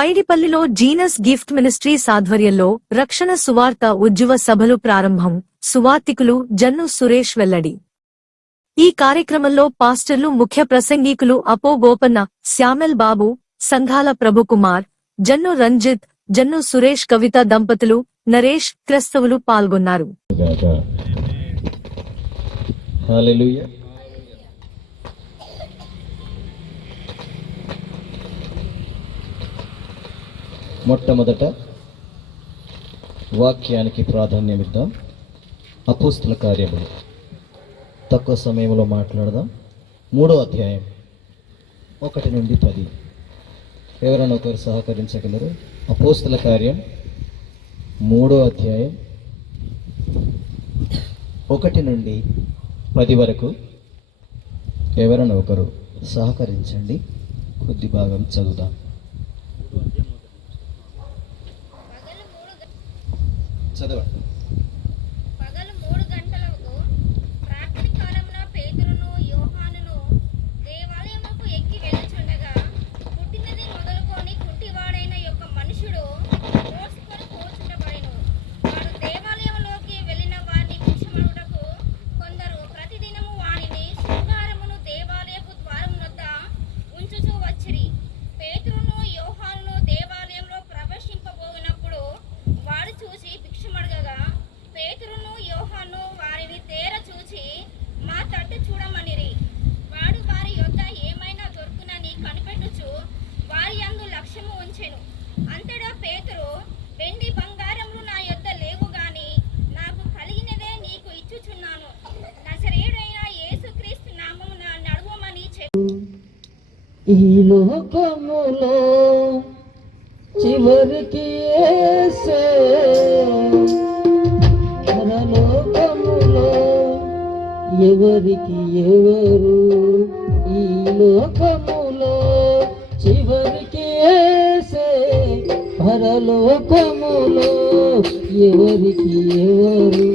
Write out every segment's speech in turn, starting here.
పైడిపల్లిలో జీనస్ gift ministries ఆధ్వర్యంలో రక్షణ సువార్త ఉజ్జువ సభలు ప్రారంభం. సువార్తికులు జన్ను సురేష్ వెల్లడి. ఈ కార్యక్రమంలో పాస్టర్లు ముఖ్య ప్రసంగీకులు అపో గోపన్న శ్యామెల్ బాబు సంఘాల ప్రభుకుమార్ జన్ను రంజిత్ జన్ను సురేష్ కవిత దంపతులు నరేష్ క్రైస్తవులు పాల్గొన్నారు. మొట్టమొదట వాక్యానికి ప్రాధాన్యం ఇద్దాం అపోస్తుల కార్యములు. తక్కువ సమయంలో మాట్లాడదాం. మూడో అధ్యాయం ఒకటి నుండి పది. ఎవరైనా ఒకరు సహకరించగలరు? అపోస్తుల కార్యం మూడో అధ్యాయం ఒకటి నుండి పది వరకు. ఎవరైనా ఒకరు సహకరించండి. కొద్ది భాగం చదువుదాం. చదవండి. ఈ లోకములో చివరికి యేసే పరలోకములో ఎవరికి ఎవరు ఈ లోకములో చివరికి యేసే పరలోకములో ఎవరికి ఎవరు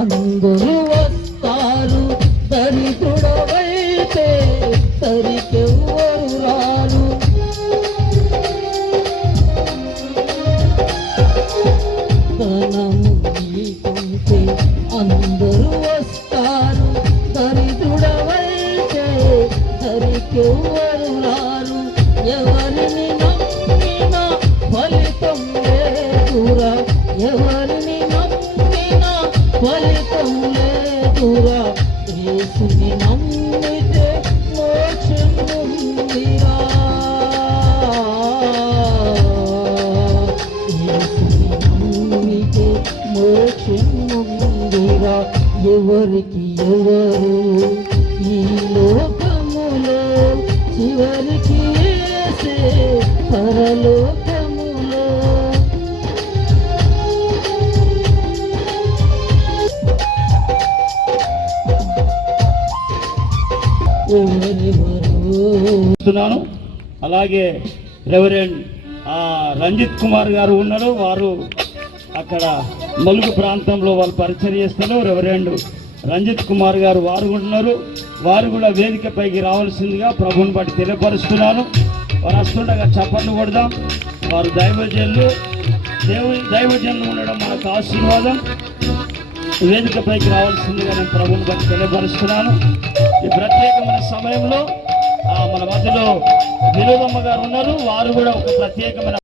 అందరూ వస్తారు దరిద్రుడవైతే తరికెవ్వరు రారు. ధనము నీకుంటే అందరూ వస్తారు. దరిద్రుడవైతే తరికెవ్వరు రారు. ఎవరిని నమ్మినా ఫలితం లేదురా. ఎవరి ఎవరికి ఎవరు ఈ లోకములో చివరికి పరలోక ఎవరెవరు అలాగే రెవరెండ్ రంజిత్ కుమార్ గారు ఉన్నారు. వారు అక్కడ మలుగు ప్రాంతంలో వాళ్ళు పరిచయం చేస్తారు రెవరెండ్ రంజిత్ కుమార్ గారు వారు ఉంటున్నారు ఉన్నారు. వారు కూడా వేదికపైకి రావాల్సిందిగా ప్రభుని బట్టి తెలియపరుస్తున్నాను. వారు వస్తుండగా చప్పట్లు కొడదాం. వారు దైవజనులు. దేవు దైవజనులు ఉండడం మనకు ఆశీర్వాదం. వేదికపైకి రావాల్సిందిగా నేను ప్రభుని బట్టి తెలియపరుస్తున్నాను. ఈ ప్రత్యేకమైన సమయంలో ఆ, మన మధ్యలో వినోదమ్మ గారు ఉన్నారు. వారు కూడా ఒక ప్రత్యేకమైన